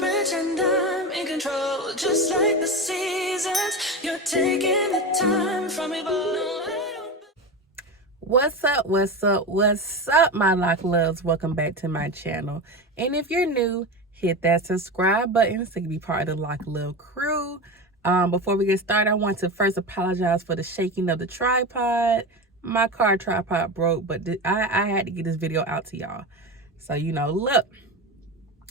Stockbridge and I'm in control, just like the seasons. You're taking the time from me, but no, I don't. What's up, what's up, my lock loves? Welcome back to my channel. And if you're new, hit that subscribe button so you can be part of the Lock Love crew. Before we get started, I want to first apologize for the shaking of the tripod. My car tripod broke, but I had to get this video out to y'all. So, look,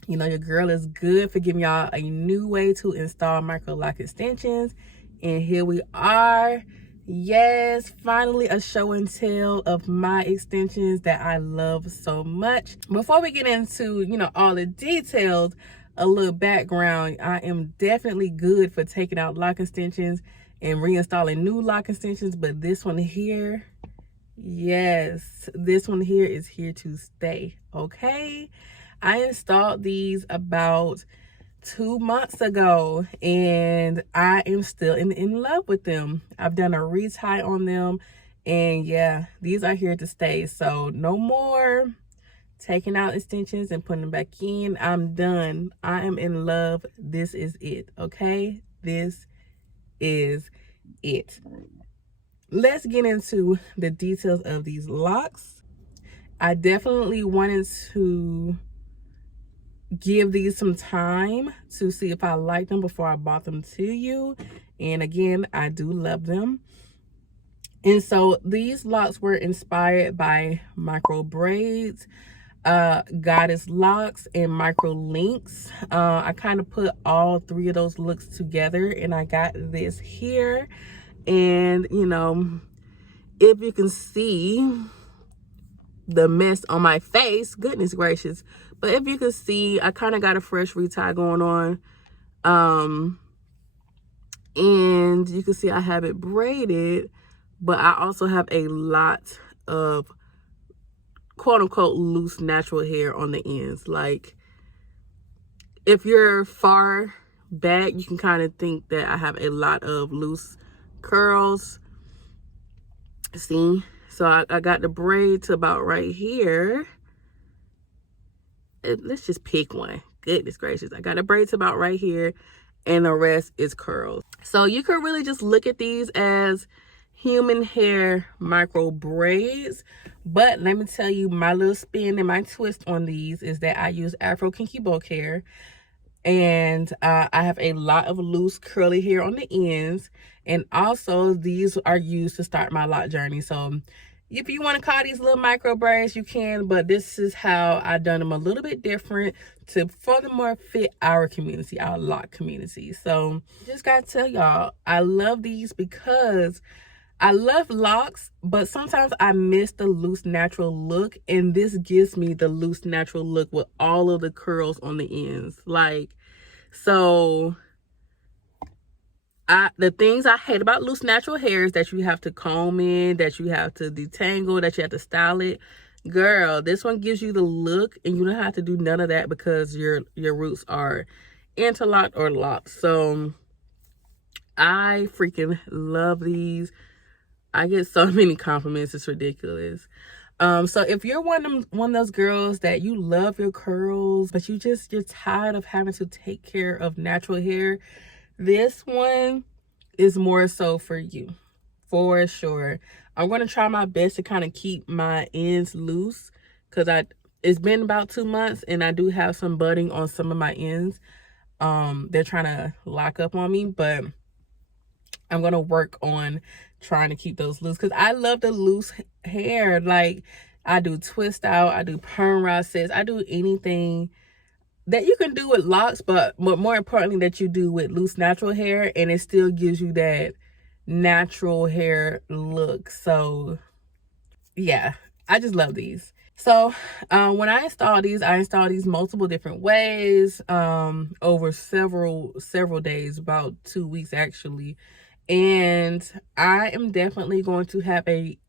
your girl is good for giving y'all a new way to install micro lock extensions. And here we are. Yes, finally a show and tell of my extensions that I love so much. Before we get into, all the details, a little background. I am definitely good for taking out lock extensions and reinstalling new lock extensions, but this one here, yes, this one here is here to stay, okay? I installed these about 2 months ago and I am still in love with them. I've done a retie on them and yeah, these are here to stay. So no more taking out extensions and putting them back in. I'm done. I am in love. This is it, okay? This is it. Let's get into the details of these locks. I definitely wanted to give these some time to see if I like them before I bought them to you. And again, I do love them. And so these locks were inspired by micro braids, goddess locks, and micro links. I kind of put all three of those looks together and I got this here. And if you can see the mess on my face, goodness gracious, but if you can see, I kind of got a fresh retie going on, and you can see I have it braided, but I also have a lot of quote-unquote loose natural hair on the ends. Like, if you're far back, you can kind of think that I have a lot of loose curls. See? So I got the braid to about right here. Let's just pick one. Goodness gracious. I got a braid to about right here and the rest is curls. So you can really just look at these as human hair micro braids. But let me tell you, my little spin and my twist on these is that I use Afro Kinky bulk hair. And I have a lot of loose curly hair on the ends. And also these are used to start my lock journey. So if you want to call these little micro braids, you can, but this is how I done them a little bit different to furthermore fit our community, our lock community. So just gotta tell y'all, I love these because I love locks, but sometimes I miss the loose natural look, and this gives me the loose natural look with all of the curls on the ends. Like, so the things I hate about loose natural hair is that you have to comb in, that you have to detangle, that you have to style it. Girl, this one gives you the look and you don't have to do none of that because your roots are interlocked or locked. So I freaking love these. I get so many compliments, it's ridiculous. So if you're one of those girls that you love your curls, but you're tired of having to take care of natural hair, this one is more so for you, for sure. I'm going to try my best to kind of keep my ends loose because it's been about 2 months and I do have some budding on some of my ends. They're trying to lock up on me, but I'm going to work on trying to keep those loose because I love the loose hair. Like, I do twist out, I do perm rod sets, I do anything that you can do with locks, but more importantly that you do with loose natural hair, and it still gives you that natural hair look. So yeah, I just love these. So when I install these multiple different ways, over several days, about 2 weeks actually. And I am definitely going to have a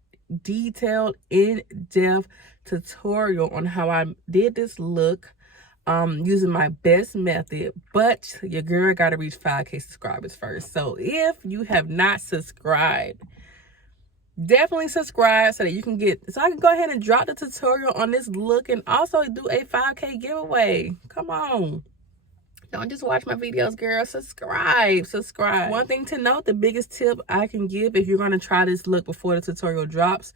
detailed, in-depth tutorial on how I did this look, using my best method. But your girl got to reach 5K subscribers first. So if you have not subscribed, definitely subscribe so that you can so I can go ahead and drop the tutorial on this look and also do a 5K giveaway. Come on. Don't just watch my videos, girl. Subscribe. One thing to note, the biggest tip I can give if you're going to try this look before the tutorial drops,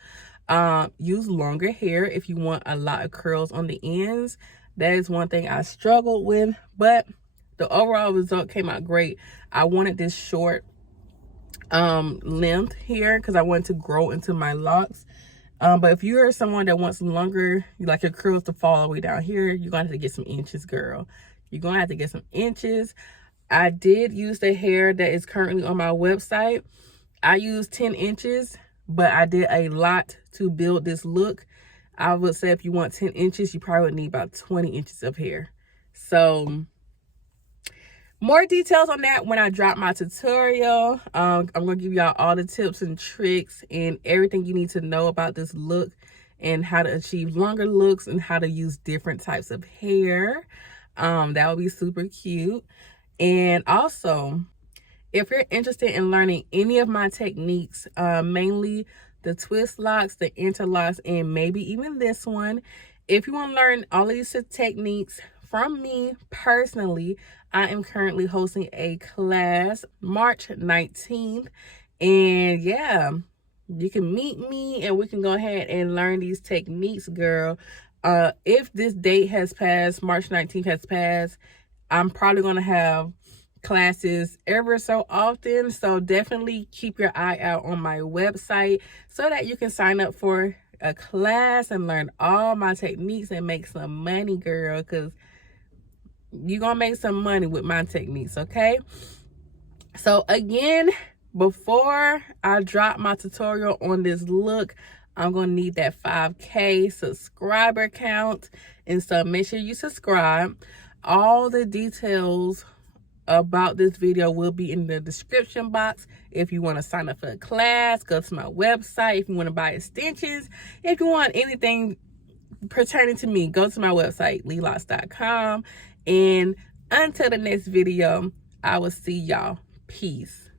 use longer hair if you want a lot of curls on the ends. That is one thing I struggled with, but the overall result came out great. I wanted this short length here because I wanted to grow into my locks. But if you're someone that wants longer, you like your curls to fall all the way down here, you're gonna have to get some inches, girl. You're gonna have to get some inches. I did use the hair that is currently on my website. I used 10 inches, but I did a lot to build this look. I would say if you want 10 inches, you probably would need about 20 inches of hair. So more details on that when I drop my tutorial. I'm gonna give y'all all the tips and tricks and everything you need to know about this look and how to achieve longer looks and how to use different types of hair. That would be super cute. And also, if you're interested in learning any of my techniques, mainly the twist locks, the interlocks, and maybe even this one, if you want to learn all of these techniques from me personally, I am currently hosting a class March 19th. And yeah, you can meet me and we can go ahead and learn these techniques, girl. If this date has passed, March 19th has passed, I'm probably going to have classes ever so often. So definitely keep your eye out on my website so that you can sign up for a class and learn all my techniques and make some money, girl, because you're gonna make some money with my techniques. Okay, so again, before I drop my tutorial on this look, I'm gonna need that 5K subscriber count, and so make sure you subscribe. All the details about this video will be in the description box. If you want to sign up for a class, go to my website. If you want to buy extensions, if you want anything pertaining to me, go to my website, Locs.com. And until the next video, I will see y'all. Peace.